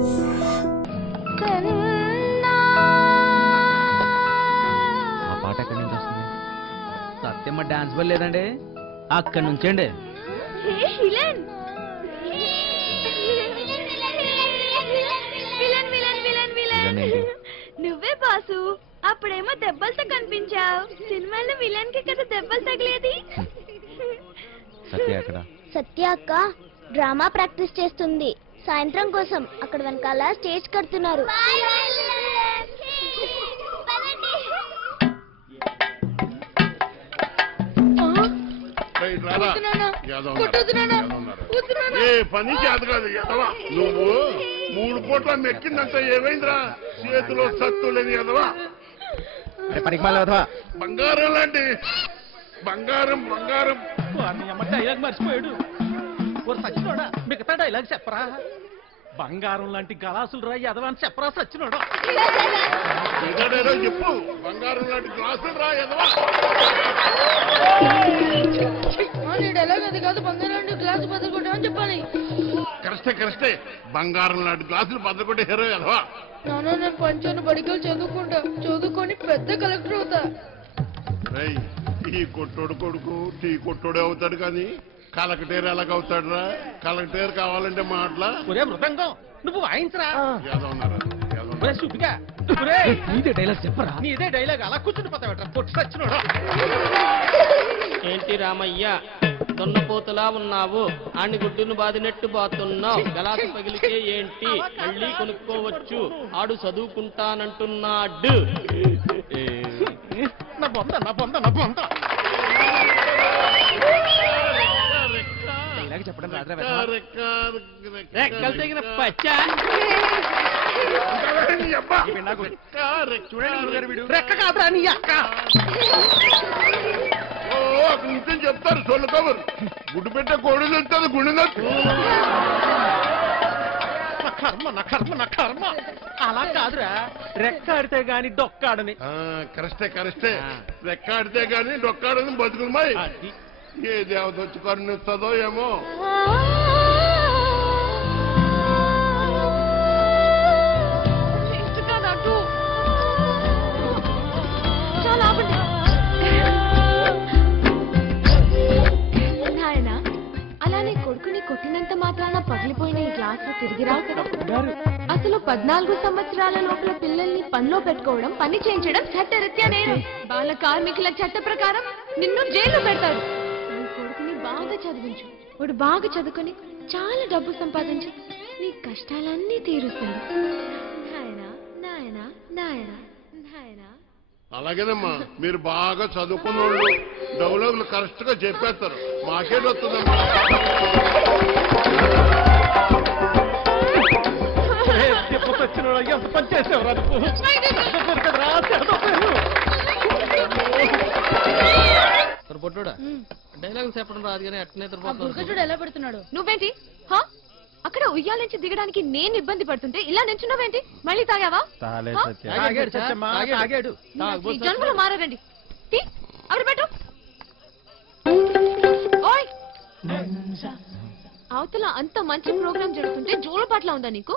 ఆ పాట ఎక్కడి నుంచి వస్తుంది? సత్యమ్మ డాన్స్ బల్ లేదండి, అక్కడి నుంచండి. నువ్వే బాసు, అప్పుడేమో దెబ్బలతో కనిపించావు, సినిమాలో విలన్ కి కదా దెబ్బలు తగిలేది. సత్య అక్కడ? సత్య అక్క డ్రామా ప్రాక్టీస్ చేస్తుంది, సాయంత్రం కోసం అక్కడ వెనకాల స్టేజ్ కడుతున్నారు. పని చేత కాదు ఎదవా, నువ్వు 3 పూట్ల మెక్కిందంటే ఏమైందిరా? చేతిలో సత్తు లేని ఎదవా, బంగారం లాంటి బంగారం బంగారం. డైలాగ్ మర్చిపోయాడు. సచ్చినోడా మిగతా డైలాగ్ చెప్పరా? బంగారం లాంటి గలాసులు రా ఎదవా అని చెప్పరా సచ్చినోడా? చెప్పు, బంగారం లాంటి గ్లాసులు రా ఎదవా. డైలాగ్ అది కాదు, బంగారం లాంటి గ్లాసు బదులుకుంటామని చెప్పాలి. కరెక్టే కరెక్టే, బంగారం లాంటి గ్లాసులు బద్దకొట్టే హీరో ఎదవా. నాన్న నేను పంచాను, బడికలు చదువుకుంటా, చదువుకొని పెద్ద కలెక్టర్ అవుతా. ఈ కొట్టోడు కొడుకు టీ కొట్టోడే అవుతాడు కానీ కలెక్టర్ ఎలాగవుతాడు రా? కలెక్టర్ కావాలంటే మాటలా? ఒరే మృదంగం నువ్వు వాయించరా? నీదే డైలాగ్ చెప్పరా? నీదే డైలాగ్ అలా కూర్చుని పోతావట పొట్టు సచ్చినోడా. ఏంటి రామయ్య దొన్నపోతులా ఉన్నావు, ఆని గుడ్డును బాదినట్టు బాతున్నావు, గలాసు పగిలితే ఏంటి మళ్ళీ కొనుక్కోవచ్చు, ఆడు చదువుకుంటానంటున్నాడు. నా బొంద నా బొంద నా బొంద చెప్పడం రెక్కలు తెగిన పచ్చా రెక్క కాదురా నీ అక్క. నిత్యం చెప్తారు సొల్లు కబురు, గుడ్డు పెట్టే కోడలు వెళ్తారు గుండె. నా కర్మ నా కర్మ నా కర్మ. అలా కాదురా, రెక్కాడితే గాని డొక్కాడని. కరెక్టే కరెక్టే, రెక్కాడితే గాని డొక్కాడని బతుకున్నాయి. ఏ దేవత వచ్చి కరుణిస్తుందో ఏమో. నాయనా అలానే కొడుకుని కొట్టినంత మాత్రాన పగిలిపోయిన ఈ గ్లాసులు తిరిగి రావు కదా. అసలు 14 సంవత్సరాల లోపల పిల్లల్ని పనిలో పెట్టుకోవడం, పని చేయించడం చట్టరీత్యా నేరం. బాల కార్మికుల చట్ట ప్రకారం నిన్ను జైల్లో పెడతాడు. కొడుకుని బాగా చదివించు, వాడు బాగా చదువుకొని చాలా డబ్బు సంపాదించు, నీ కష్టాలన్నీ తీరుస్తాడు. నాయనా నాయనా నాయనా నాయనా. అలాగేనమ్మా, మీరు బాగా చదువుకున్న వాళ్ళు డెవలప్లు కరెక్ట్ గా చెప్పేస్తారు, మాకేట్ వస్తుందమ్మా. ఎంత పని చేసేవరా? పొట్టుడా డైలాగ్ చెప్పడం రాదు కానీ అట్నే ఎలా పెడుతున్నాడు? నువ్వేంటి అక్కడ ఉయ్యాల నుంచి దిగడానికి నేను ఇబ్బంది పడుతుంటే ఇలా నించున్నావేంటి? మళ్ళీ తాగావా? జన్మలో మారారండి. అక్కడ పెట్టు. ఓయ్ అవతల అంత మంచి ప్రోగ్రామ్ జరుగుతుంటే జోల పాటలా ఉందా నీకు?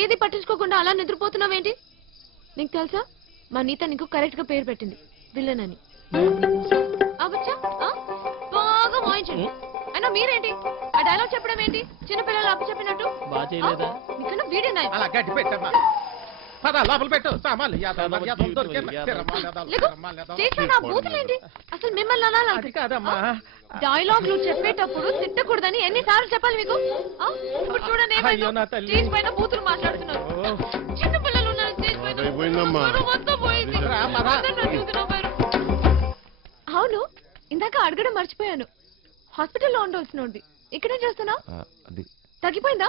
ఏది పట్టించుకోకుండా అలా నిద్రపోతున్నావేంటి? నీకు తెలుసా మా నీత నీకు కరెక్ట్ గా పేరు పెట్టింది, విలన్ అని. బాగా వాయించండి. అయినా మీరేంటి ఆ డైలాగ్ చెప్పడం ఏంటి? చిన్నపిల్లలు అప్పు చెప్పినట్టు. మీకన్నా వీడే నాయ. అసలు మిమ్మల్ని అనాలి కాదమ్మా. డైలాగ్లు చెప్పేటప్పుడు తిట్టకూడదని ఎన్నిసార్లు చెప్పాలి మీకు? ఇప్పుడు చూడండి స్టేజ్ పైన బూతులు మాట్లాడుతున్నారు. చిన్నపిల్లలు ఉన్నారు స్టేజ్ పైన. అవును, ఇందాక అడగడం మర్చిపోయాను. హాస్పిటల్లో ఉండవలసినోండి, ఇక్కడేం చేస్తున్నావు? తగ్గిపోయిందా?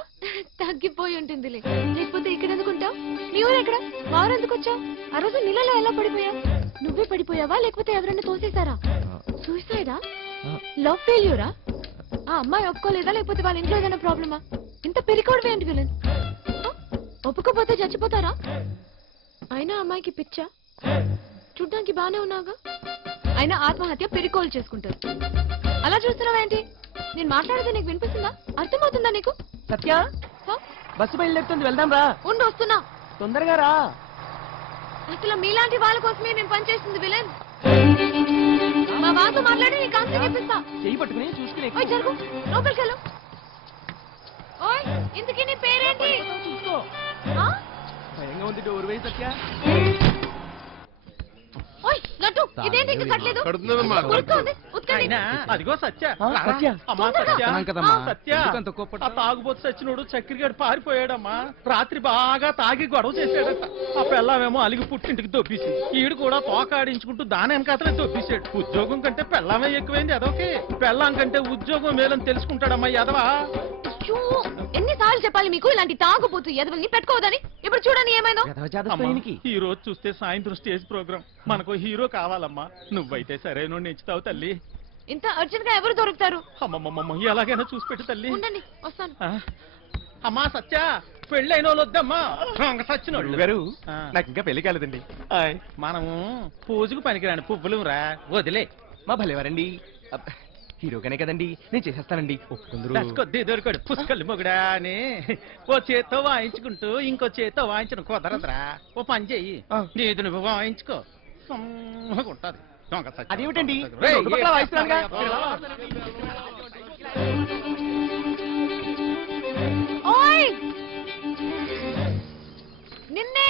తగ్గిపోయి ఉంటుందిలే, లేకపోతే ఇక్కడ ఎందుకుంటావు? నీ ఊరు ఎక్కడ? వారు ఎందుకు వచ్చావు? ఆ రోజు నీళ్ళలో ఎలా పడిపోయావు? నువ్వే పడిపోయావా లేకపోతే ఎవరైనా తోసేశారా? సూసైడా? లవ్ ఫెయిల్యూరా? ఆ అమ్మాయి ఒప్పుకోలేదా లేకపోతే వాళ్ళ ఇంట్లో ఏదైనా ప్రాబ్లమా? ఇంత పెరికోవడం ఏంటి విలన్? ఒప్పుకోపోతే చచ్చిపోతారా? అయినా అమ్మాయికి పిచ్చా? చూడ్డానికి బానే ఉన్నాగా. అయినా ఆత్మహత్య పెరికోలు చేసుకుంటారు. అలా చూస్తున్నావేంటి? నేను మాట్లాడితే నీకు వినిపిస్తుందా? అర్థమవుతుందా నీకు? సత్య బస్సు బయలుదేరుతుంది వెళ్దాం రా. ఉండు వస్తున్నా. తొందరగా రా. అసలు మీలాంటి వాళ్ళ కోసమే నేను పనిచేస్తుంది విలన్. మా వాళ్ళతో మాట్లాడి నీ కాన్సెప్ట్ ఇప్పిస్తా. చెయ్యి పట్టుకుని చూసుకుని ఓయ్ జరుగు, లోపలికి వెళ్ళు. ఓయ్ ఇంతకీ నీ పేరేంటి? చూసుకో. ఆ? భయంగా ఉంది. డోర్ వేయి సత్య. ఓయ్ లడ్డు, ఇదేంటి ఇంకా కట్టలేదు? కడుతుందమ్మా, ఉరుక్కోండి, ఉత్కండి. అయినా అదిగో సత్య. సత్య. అమ్మా సత్య. చెప్తున్నాం కదమ్మా. సత్య. ఎందుకంత కోపడ్డా? ఆ తాగుబోతు సచ్చినోడు చక్రిగాడు పారిపోయాడమ్మా. రాత్రి బాగా తాగి గొడవ చేశాడట. ఆ పెళ్ళామేమో అలిగి పుట్టింటికి దొబ్బేసింది. ఈడు కూడా తోకాడించుకుంటూ దాని వెనకాతలే దొబ్బేశాడు. ఉద్యోగం కంటే పెళ్ళామే ఎక్కువైంది ఎదవకి. పెళ్ళాం కంటే ఉద్యోగం మేలని తెలుసుకుంటాడమ్మా ఎదవా. అయ్యో, ఎన్నిసార్లు చెప్పాలి మీకు ఇలాంటి తాగుబోతు ఎదవల్ని పెట్టుకోవద్దని? ఇప్పుడు చూడని ఏమైందో. ఈ రోజు చూస్తే సాయంత్రం స్టేజ్ ప్రోగ్రామ్. మనకు హీరో కావాలమ్మా. నువ్వైతే సరైన ఎంచుతావు తల్లి. ఇంత అర్జెంట్ గా ఎవరు దొరుకుతారు? అమ్మమ్మమ్మ ఎలాగైనా చూసి పెట్టు తల్లి. ఉండండి వస్తాను. ఆ? అమ్మా సత్య, పెళ్ళైన వాళ్ళు వద్దమ్మా. సచ్చినోళ్ళు గారు ఆ. నాకు ఇంకా పెళ్లి కాలేదండి. మనము పూజకు పనికిరాని పువ్వులు రా, వదిలే. మా భలేవారండి. హీరోగానే కదండి, నేను చేసేస్తానండి. ఒప్పుకుందరు. కొద్ది దొరికాడు పుష్కలు మొగుడా అని ఓ చేత్తో వాయించుకుంటూ ఇంకో చేత్తో వాయించడం కుదరదురా. ఓ పని చెయ్యి, ఆ. నీది నువ్వు వాయించుకో. సమ్మగుంటది. దొంగ సచ్చినోడు. అదేమిటండి? రేయ్, రెండు పక్కల వాయిస్తున్నానుగా. ఓయ్ నిన్నే.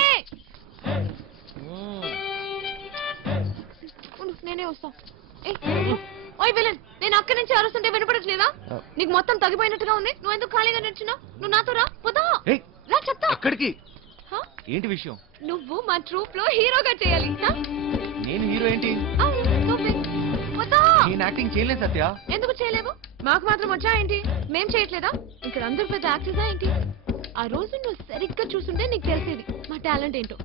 ఉండు, నేనే వస్తా. ఏయ్, ఓయ్ విలన్, నేను అక్కడి నుంచి అరుస్తుంటే వినపడట్లేదా? నీకు మొత్తం తగ్గిపోయినట్టుగా ఉంది. నువ్వు ఎందుకు ఖాళీగా నిల్చున్నావు? నువ్వు నాతో రా. పోతా ఏయ్, రా చెప్తా. ఎక్కడికి? హ? ఏంటి విషయం? నువ్వు మా ట్రూప్ లో హీరోగా చేయాలి. హ? నేను హీరో ఏంటి? ఆ, నువ్వే. పోతా. నేను యాక్టింగ్ చేయలేదు సత్య. ఎందుకు చేయలేవు? మాకు మాత్రం వచ్చా ఏంటి? మేం చేయట్లేదా? ఇక్కడ అందరూ పెద్ద యాక్టర్సా ఏంటి? ఆ రోజు నువ్వు సరిగ్గా చూసుంటే నీకు తెలిసేది మా టాలెంట్ ఏంటో.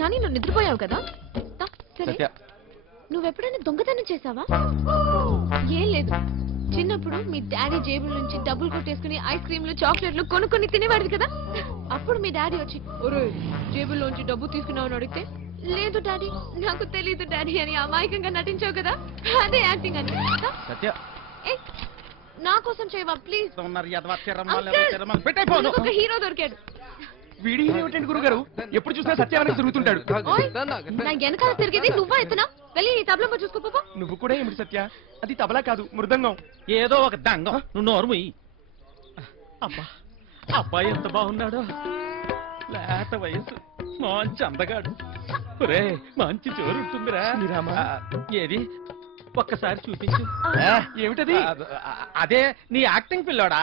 కానీ నువ్వు నిద్రపోయావు కదా. దా, సరే, సత్య, నువ్వెప్పుడైనా దొంగతనం చేసావా? ఏం లేదు. చిన్నప్పుడు మీ డాడీ జేబుల నుంచి డబ్బులు కొట్టేసుకుని ఐస్ క్రీమ్లు చాక్లెట్లు కొనుక్కొని తినేవాడు కదా. అప్పుడు మీ డాడీ వచ్చి ఒరే జేబుల్లోంచి డబ్బు తీసుకున్నావు అడిగితే లేదు డాడీ, నాకు తెలీదు డాడీ అని అమాయకంగా నటించావు కదా. అదే యాక్టింగ్ అని. సత్య. ఏయ్, నా కోసం చేయవా ప్లీజ్? ఉన్నారు ఎదవ తిరమలు, ఎదవ తిరమలు. పెట్టైపోను. ఒక హీరో దొరికాడు. వీడి హీరో ఏంటండి గురుగారు? ఎప్పుడు చూసినా సత్య వెనక తిరుగుతుంటాడు. ఓయ్, నా వెనకాల తిరిగేది నువ్వా ఎత్తునా? వెళ్ళి నీ తబలమ్మ చూసుకోపో. నువ్వు కూడా ఏమిటి సత్య? అది తబలా కాదు, మృదంగం. ఏదో ఒక దంగం. నువ్వు నోరు ముయ్యి. అబ్బా, అబ్బాయి ఎంత బాగున్నాడో. లేత వయసు, మంచి అందగాడు. ఒరే మంచి జోరు ఉంటుందిరా. శ్రీరామా. ఏది ఒక్కసారి చూపించు. ఏమిటది? అదే నీ యాక్టింగ్ పిల్లోడా.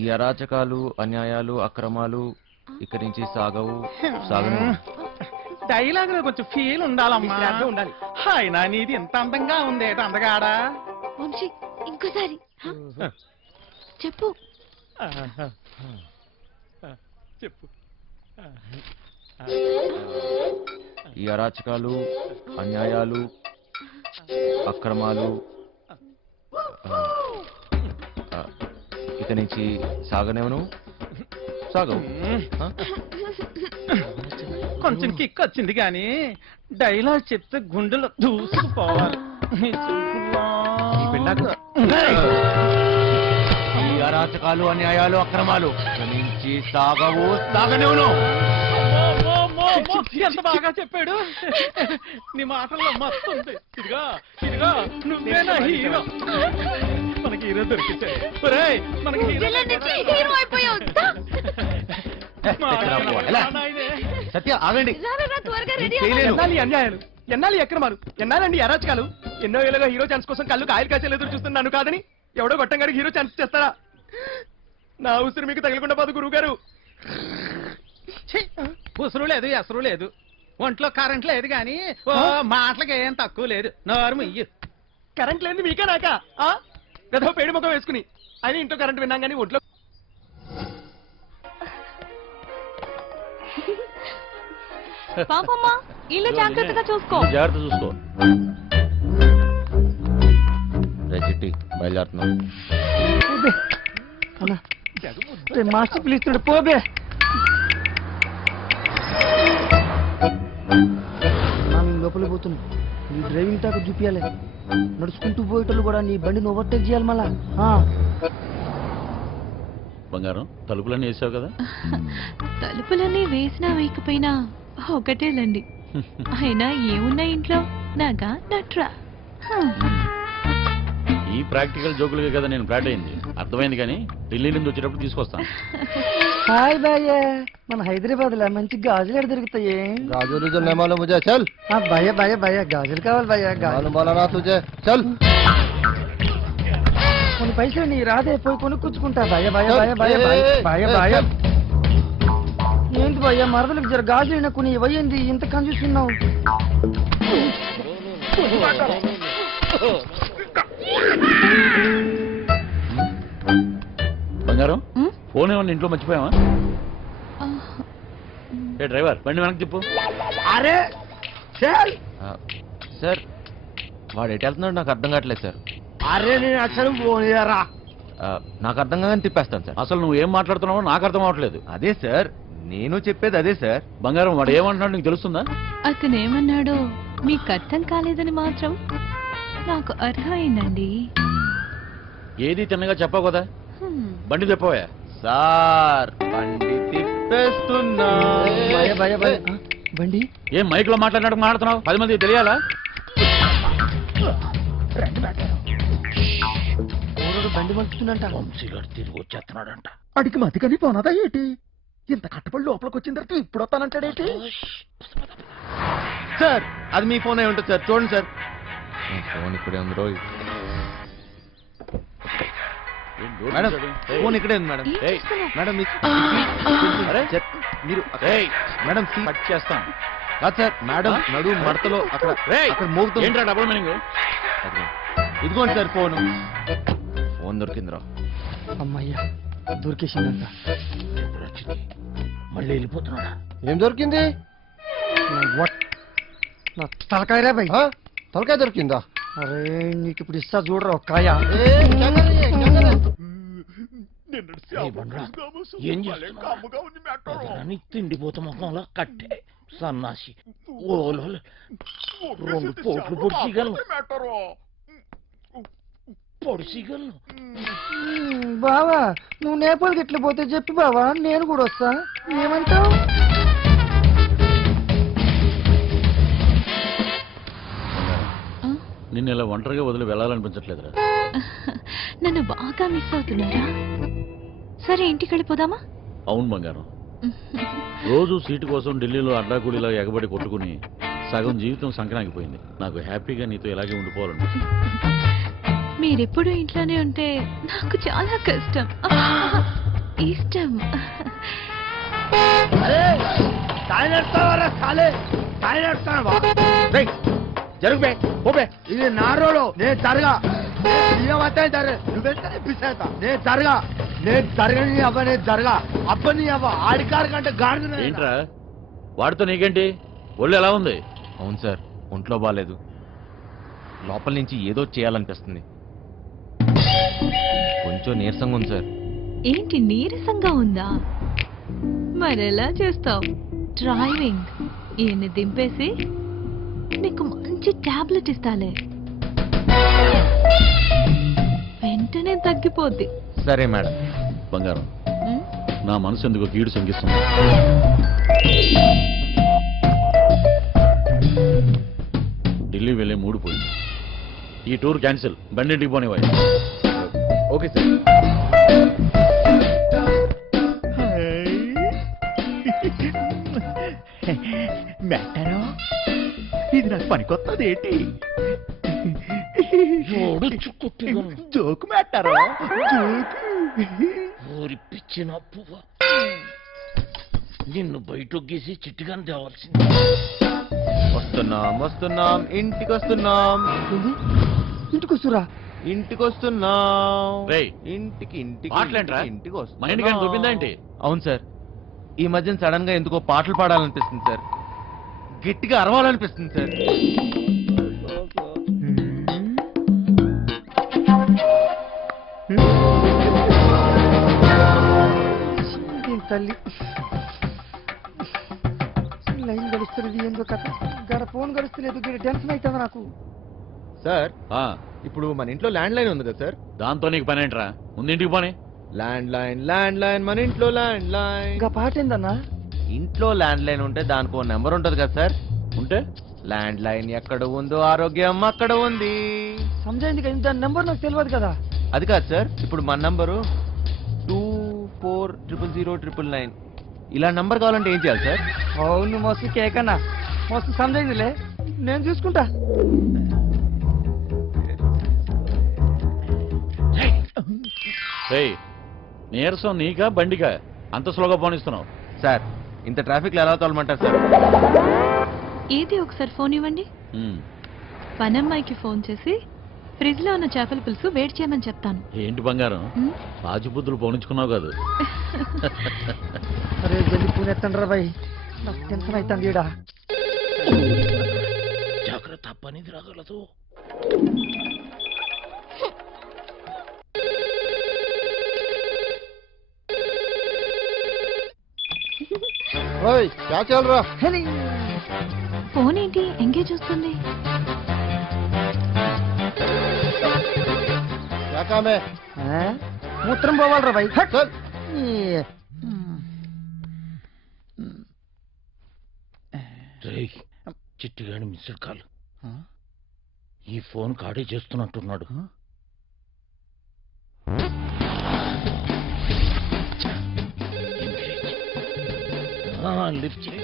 ఈ అరాచకాలు, అన్యాయాలు, అక్రమాలు ఇక్కడి నుంచి సాగను. డైలాగ్ లో కొంచెం ఫీల్ ఉండాలమ్మా. శ్రాద్ధ ఉండాలి. అయినా నీది ఇంత అందంగా ఉంది అందగాడా. వంశీ ఇంకోసారి హ? చెప్పు. చెప్పు. ఈ అరాచకాలు, అన్యాయాలు, అక్రమాలు ఇక నుంచి సాగనేవను. సాగవు. కొంచెం కిక్ వచ్చింది కానీ డైలాగ్ చెప్తే గుండెలో దూసుకుపోవాలి. ఈ అరాచకాలు, అన్యాయాలు, అక్రమాలు ఇక నుంచి సాగనేవను. ఎంత బాగా చెప్పాడు. నీ మాటల్లో మస్తు ఉంది. ఇదిగా ఇదిగా నువ్వేనా హీరో. మనకి హీరో దొరికించాడు. ఒరేయ్, మనకి హీరో విలన్ నుంచి హీరో అయిపోయావు. దా. సత్య ఆగండి. రా, రా, రా, త్వరగా రెడీ చేయలేను. ఎన్నాలి అన్యాయాలు, ఎన్నాలి అక్రమాలు, ఎన్నాలండి అరాచకాలు. ఎన్నో ఏళ్ళగా హీరో ఛాన్స్ కోసం కళ్ళు కాయలు కాసేలు ఎదురు చూస్తున్నాను కాదని ఎవడో గొట్టంగారికి హీరో ఛాన్స్ చేస్తారా? నా ఉసిరి మీకు తగలకుండా పోదు గురువు గారు. ఉసురు లేదు, ఎసరు లేదు, ఒంట్లో కరెంట్ లేదు కానీ ఓ మాటలకి ఏం తక్కువ లేదు. నోరు ముయ్యి. కరెంట్ లేదు మీకే నాకా? ఏదో పేడి ముఖం వేసుకుని అయినా ఇంట్లో కరెంట్ విన్నాం కానీ ఒంట్లో. పాపమ్మా ఇల్లు జాగ్రత్తగా చూసుకో. జాగ్రత్త చూసుకో. చిట్టి బయలుదేరుతున్నాం. మాస్టర్ పిలుస్తున్నాడు పోబే. లోపల పోతున్నాం. నీ డ్రైవింగ్ టాక్ చూపించాలి. నడుచుకుంటూ పోయేటోళ్ళు కూడా నీ బండిని ఓవర్టేక్ చేయాలి మళ్ళా. బంగారం తలుపులన్నీ వేసావు కదా? తలుపులన్నీ వేసినా వేయకపోయినా ఒకటేలండి. అయినా ఏమున్నా ఇంట్లో నాగా నట్రా. ఈ ప్రాక్టికల్ జోకులుగా కదా నేను ఫ్లాట్ అయింది. అర్థమైంది, కానీ ఢిల్లీ నుంచి వచ్చేటప్పుడు తీసుకొస్తాను. హాయ్ భయ్య, మన హైదరాబాద్ లో మంచి గాజులు ఎక్కడ దొరుకుతాయి? గాజులు जो नहीं मालूम मुझे चल భయ్య భయ్య భయ్య గాజులు కావాలి భయ్య. मालूम वाला ना तुझे चल కొన్ని పైసలు నీ రాదే పోయి కొనుక్కుంటా భయ్య భయ్య భయ్య భయ్య భయ్య భయ్య. ఏంటి భయ్య మరదలకు జర గాజులు కొన్ని ఇవ్వయింది, ఇంత కన్ఫ్యూస్తున్నావు? బంగారం ఫోన్ ఏమన్నా ఇంట్లో మర్చిపోయావా? ఏ డ్రైవర్ బండి వెనక్కి తిప్పు. అరే సార్ వాడు ఎటు వెళ్తున్నాడు నాకు అర్థం కావట్లేదు సార్. అరే నేను అసలు పోనీయరా. నాకు అర్థం కాదని తిప్పేస్తాను సార్. అసలు నువ్వు ఏం మాట్లాడుతున్నావో నాకు అర్థం అవ్వట్లేదు. అదే సార్ నేను చెప్పేది అదే సార్. బంగారం వాడు ఏమంటున్నాడు నీకు తెలుస్తుందా? అతను ఏమన్నాడో మీకు అర్థం కాలేదని మాత్రం నాకు అర్థమైందండి. ఏది తిన్నగా చెప్పావు కదా, బండి తిప్పవా? సార్ బండి తిప్పేస్తున్నా. భయ భయ భయ బండి ఏం మైక్ లో మాట్లాడినట్టు మాట్లాడుతున్నావు? 10 మందికి తెలియాలా? బండి మలుపుతుందంట. వంశీగాడు తిరిగి వచ్చేస్తున్నాడంట. అడిగి మతికని పోనదా ఏంటి? ఇంత కట్టబడి లోపలికి వచ్చిన తర్వాత ఇప్పుడు వస్తానంటాడేంటి? సార్ అది మీ ఫోన్ అయి ఉంటుంది సార్, చూడండి సార్. ఫోన్ ఇక్కడే ఉంది రోజు. మేడం ఫోన్ ఇక్కడే ఉంది మేడం. ఏం చేస్తున్నావ్? మేడం మీరు మేడం కట్ చేస్తాం. కాదు సార్, మేడం నడు మడతలో అక్కడ అక్కడ మోగుతుంది. ఏంట్రా డబుల్ మీనింగ్? ఇదిగోండి సార్ ఫోన్. ఫోన్ దొరికిందిరా. అమ్మయ్యా దొరికేసిందంట. మళ్ళీ వెళ్ళిపోతున్నాడా? ఏం దొరికింది? నా తలకాయ రే భయ్. తలకాయ దొరికిందా? అరే నీకు ఇప్పుడు ఇస్తా చూడరా ఒక్కాయ. ఏం చేస్తున్నావు? తిండిపోత ముఖంలో కట్టే సన్నాసి. ఓలో 2 పోట్లు పొడిచిగలను. బావా నువ్వు నేపాల్కి ఎట్లా పోతే చెప్పి బావా, నేను కూడా వస్తా. ఏమంటావు? నిన్ను ఇలా ఒంటరిగా వదిలి వెళ్ళాలనిపించట్లేదురా. నన్ను బాగా మిస్ అవుతున్నారా? సరే ఇంటికి వెళ్ళిపోదామా? అవును బంగారం, రోజు సీటు కోసం ఢిల్లీలో అడ్డాకూడిలా ఎగబడి కొట్టుకుని సగం జీవితం సంక్రాంతిపోయింది. నాకు హ్యాపీగా నీతో ఇలాగే ఉండిపోవాలండి. మీరెప్పుడు ఇంట్లోనే ఉంటే నాకు చాలా కష్టం. ఇష్టం. జరుగు పోబే. ఇది నా రోడ్, నేను జరగా. నేను జరగా, నేను జరగని అవ్వ, నేను జరగా అబ్బని అవ్వ. ఆడికారు కంటే గాడిద. ఏంట్రా వాడితో నీకేంటి? ఒళ్ళు ఎలా ఉంది? అవును సార్, ఒంట్లో బాగాలేదు. లోపల నుంచి ఏదో చేయాలనిపిస్తుంది. కొంచెం నీరసంగా ఉంది సార్. ఏంటి నీరసంగా ఉందా? మరెలా చేస్తావు? డ్రైవింగ్ ఈయన్ని దింపేసి నీకు మంచి టాబ్లెట్ ఇస్తాలే, వెంటనే తగ్గిపోద్ది. సరే మేడం. బంగారం నా మనసు ఎందుకు కీడు శంకిస్తుంది. ఢిల్లీ వెళ్ళే మూడు పోయింది. ఈ టూర్ క్యాన్సిల్, బండింటికి పోనివ్వాలి. Okay sir. మెట్టరో ఇది నాకు పనికొత్తది ఏంటి? జోకు మెట్టారో ఊరి పిచ్చిన పువ్వ. నిన్ను బయటొగ్గేసి చిట్టుగాని తేవాల్సింది. వస్తున్నాం వస్తున్నాం, ఇంటికి వస్తున్నాం. ఇంటికి వస్తురా? ఇంటికి వస్తున్నాం. రేయ్, ఇంటికి ఇంటికి మాటలేంట్రా? ఇంటికి మైండ్ కానీ చూపిందా ఏంటి? అవును సార్, ఈ మధ్యన సడన్ గా ఎందుకో పాటలు పాడాలనిపిస్తుంది సార్. గట్టిగా అరవాలనిపిస్తుంది సార్. తల్లి లైన్ గడుస్తున్నది ఏందో కథ. గడ ఫోన్ గడుస్తలేదు, టెన్షన్ అవుతుంది నాకు. సార్ ఆ, ఇప్పుడు మన ఇంట్లో ల్యాండ్ లైన్ ఉంది కదా సార్. దాంతో నీకు పని ఏంట్రా? ముందు ఇంటికి పోనీ. ల్యాండ్ లైన్ ల్యాండ్ లైన్ మన ఇంట్లో ల్యాండ్ లైన్. ఇంకా పాట ఏందన్నా? ఇంట్లో ల్యాండ్ లైన్ ఉంటే దానికి నెంబర్ ఉంటది కదా సార్. ఉంటే ల్యాండ్ లైన్ ఎక్కడ ఉందో ఆరోగ్యం అక్కడ ఉంది. సమజైంది కదా, దాని నెంబర్ నాకు తెలియదు కదా. అది కాదు సార్, ఇప్పుడు మన నంబరు 240009. ఇలా నంబర్ కావాలంటే ఏం చేయాలి సార్? అవును మస్తు కేకన్నా, మస్తు సమజైందిలే, నేను చూసుకుంటా. రేయ్, నీరసం నీకా బండికా అంత స్లోగా పోనిస్తున్నావు? సార్ ఇంత ట్రాఫిక్ లో ఎలా తోలమంటారు సార్? ఏది ఒకసారి ఫోన్ ఇవ్వండి. పనమ్మాయికి ఫోన్ చేసి ఫ్రిడ్జ్ లో ఉన్న చేపల పులుసు వేడి చేయమని చెప్తాను. ఏంటి బంగారం, రాజుబుద్ధులు పోనించుకున్నావు కాదు? అరే జల్ది ఫోన్ ఎత్తండి రా బాయ్, నాకు టెన్షన్ అవుతుంది ఈడ. జాగ్రత్త, పనిది రాగలదు. ఫోన్ ఏంటి ఎంగేజ్ వస్తుంది? మూత్రం పోవాలరా బాయ్. చిట్టిగాని మిస్డ్ కాల్. ఈ ఫోన్ కాడే చేస్తున్నట్టున్నాడు. లిఫ్ట్ చేయి.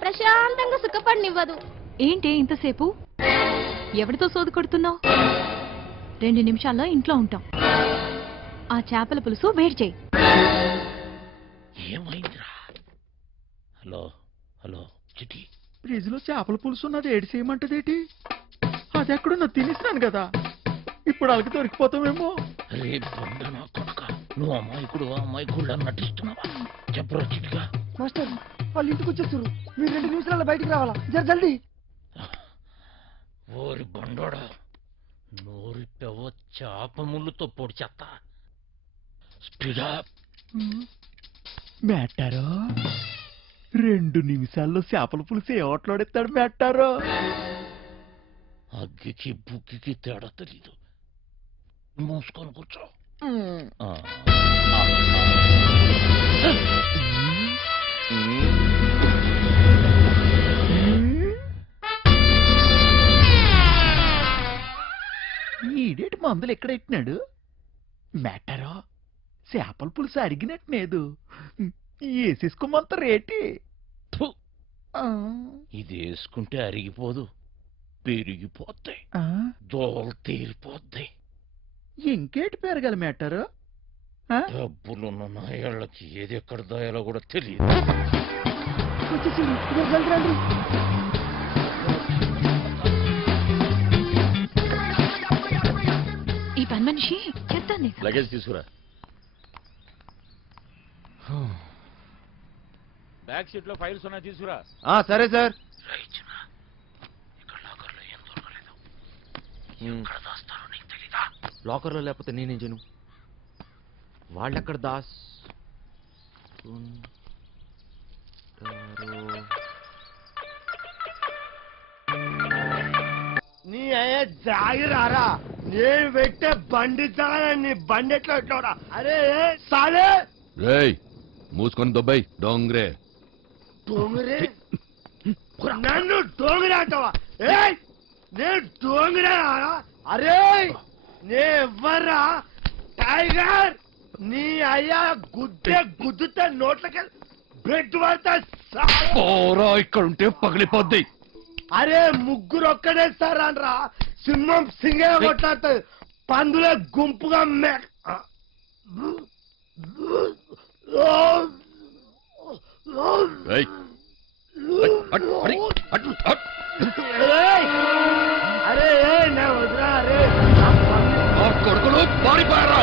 ప్రశాంతంగా సుఖపడినివ్వదు. ఏంటి ఇంతసేపు? ఎవరితో సోది కొడుతున్నావు? 2 నిమిషాల్లో ఇంట్లో ఉంటాం. ఆ చేపల పులుసు వేడి చేయి. ఏమైందిరా? హలో హలో చిటి, ఫ్రిడ్జ్ లో చేపల పులుసు ఉన్నది ఏడు చేయమంటదేటి? అది ఎక్కడున్నా తినేసినాను కదా, ఇప్పుడు అలకి దొరికిపోతామేమో. అరే బండ నా కొడుక, నువ్వు అమ్మాయికుడు నటిస్తున్నావా? చెప్పరా చిటిగా. మాస్టర్ వాళ్ళు ఇంటికి వచ్చేస్తారు, మీరు 2 నిమిషాల్లో బయటికి రావాలా, జల్దీ. ఓరి బండోడా, నోరిపెవ చేప ముళ్ళుతో పొడి చెత్త. స్పీడా మేటారో 2 నిమిషాల్లో చేపల పులుసు ఏ ఓట్లాడేస్తాడు మేటారో? అగ్గికి బుగ్గికి తేడా తెలీదు. మూసుకొని కూర్చో. ఈడేటి మందులు ఎక్కడెట్టినాడు మేటారో? చేపల పులుసు అడిగినట్లేదు, వేసేసుకోమంత రేటి. ఇది వేసుకుంటే అరిగిపోదు, పెరిగిపోతాయి, దోలు తీరిపోద్ది. ఇంకేటి పెరగాలి మేటారు? డబ్బులున్న నాయాళ్ళకి ఏది ఎక్కడ దాయాలో కూడా తెలియదు. ఈ పని మనిషి చెప్తాను. లగేజ్ తీసుకురా. బ్యాక్ సీట్ లో ఫైల్స్ ఉన్నాయి, తీసుకురా. సరే సార్. లాకర్ లో లేకపోతే నేనేం చేయను? వాళ్ళెక్కడ దాస్ నీ అయ్యే జాగిరారా, నేను పెట్టే బండి నీ బండి ఎట్లా ఎట్లా? అరే సాలే రేయ్ మూసుకొని దొబ్బాయి డోంగ్రే. డోంగరే నన్ను డోంగరే అంటావా? నేను డోంగరే? అరే నేవర్రా టైగర్, నీ అయ్యా గుద్దుతే నోట్లకి బ్రెడ్ పడతా. ఇక్కడ ఉంటే పగిలిపోద్ది. అరే ముగ్గురు ఒక్కడే సార్ అనరా, సింహం సింగే కొట్లాడుతుంది, పందులే గుంపుగా అరే నా వదిరా. అరే కొడుకులు పారిపోయారా?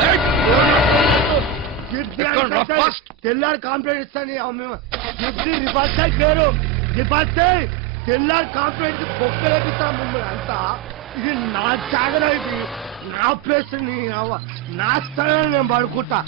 తెల్లారి కాంప్లైంట్ ఇస్తాను. రివర్స్ పేరు రివర్స్ తెల్లారి కాంప్లైంట్ బొక్కలేపిస్తాం మిమ్మల్ని అంతా. ఇది నా జాగర, ఇది నా ప్లేస్, నా స్థలం నేను పడుకుంటా.